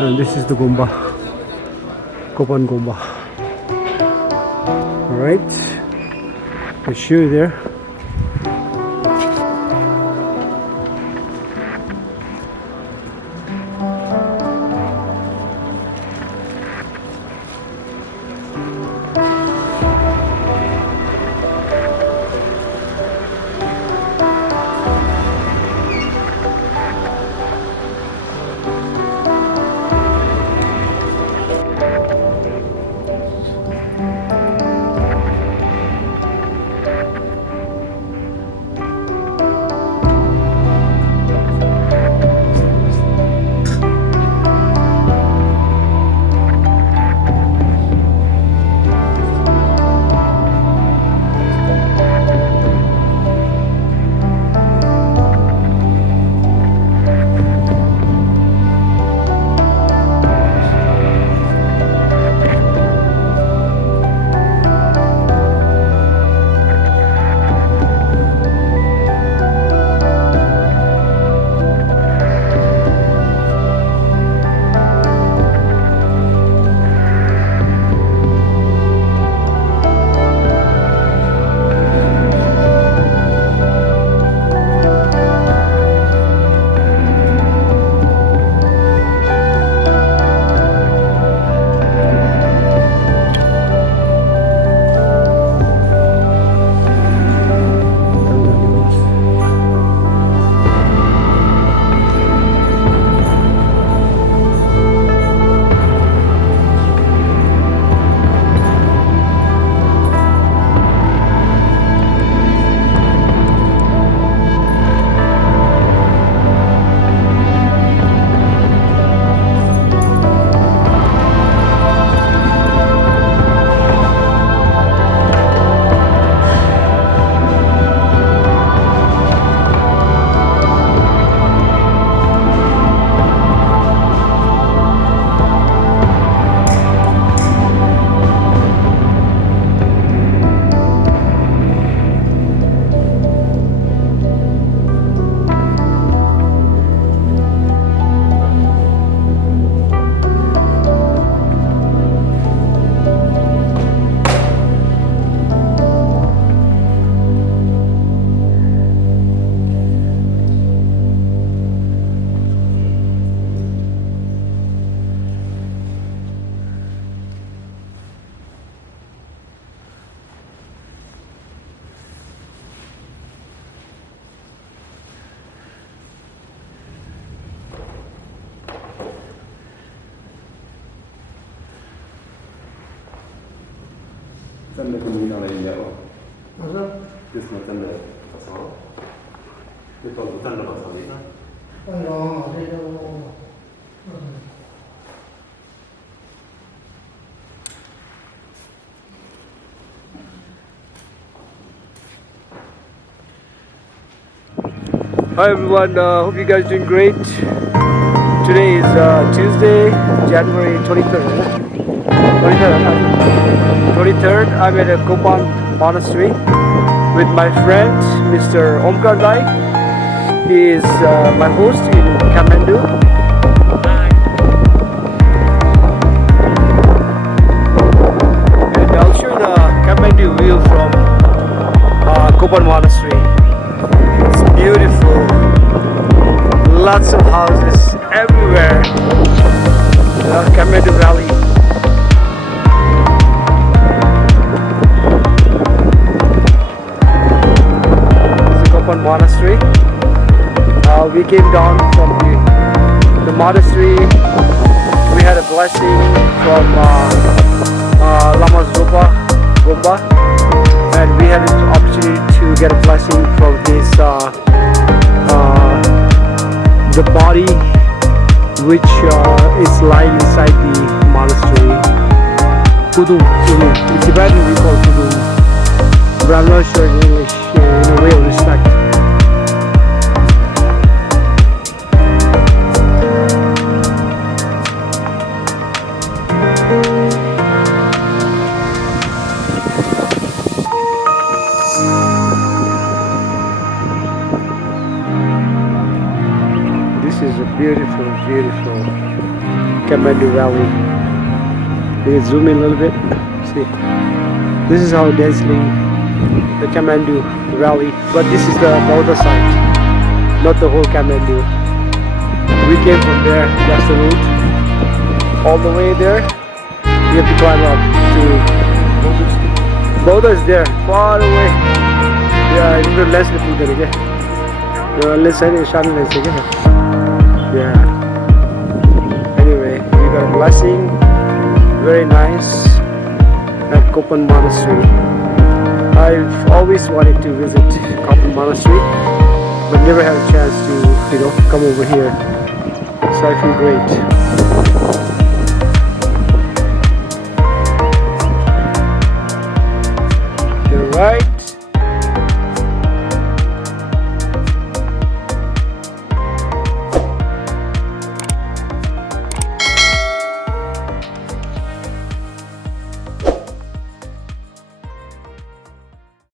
And this is the Gompa, KOPAN Gompa. Alright, I'll show you there. Tân là con nào này nhỉ? Masa? This là tân là bảo sáu. Cái còn của tân là bảo sáu đấy đó. Tân là ở đây đâu? Hi everyone, hope you guys doing great. Today is Tuesday, January 23rd. 23rd, I'm at a KOPAN Monastery with my friend, Mr. Omkar Dai. He is my host in Kathmandu. And I'll show you the Kathmandu view from KOPAN Monastery. It's beautiful. Lots of houses everywhere. The Kathmandu Valley. Monastery. We came down from the monastery. We had a blessing from Lama Zopa Gompa, and we had an opportunity to get a blessing from his the body which is lying inside the monastery. Kudung. In Tibetan we call kudung, but I'm not sure in English in a way of respect. This is a beautiful, beautiful Kathmandu Valley. You can zoom in a little bit. See, this is how densely the Kathmandu Valley, but this is the Buddha side, not the whole Kathmandu. We came from there, that's the route. All the way there, we have to climb up to Buddha is there, far away. Yeah, it's good less people there again. Let's say it's again. Yeah. Anyway, we got a blessing. Very nice at KOPAN Monastery. I've always wanted to visit KOPAN Monastery, but never had a chance to, come over here. So I feel great.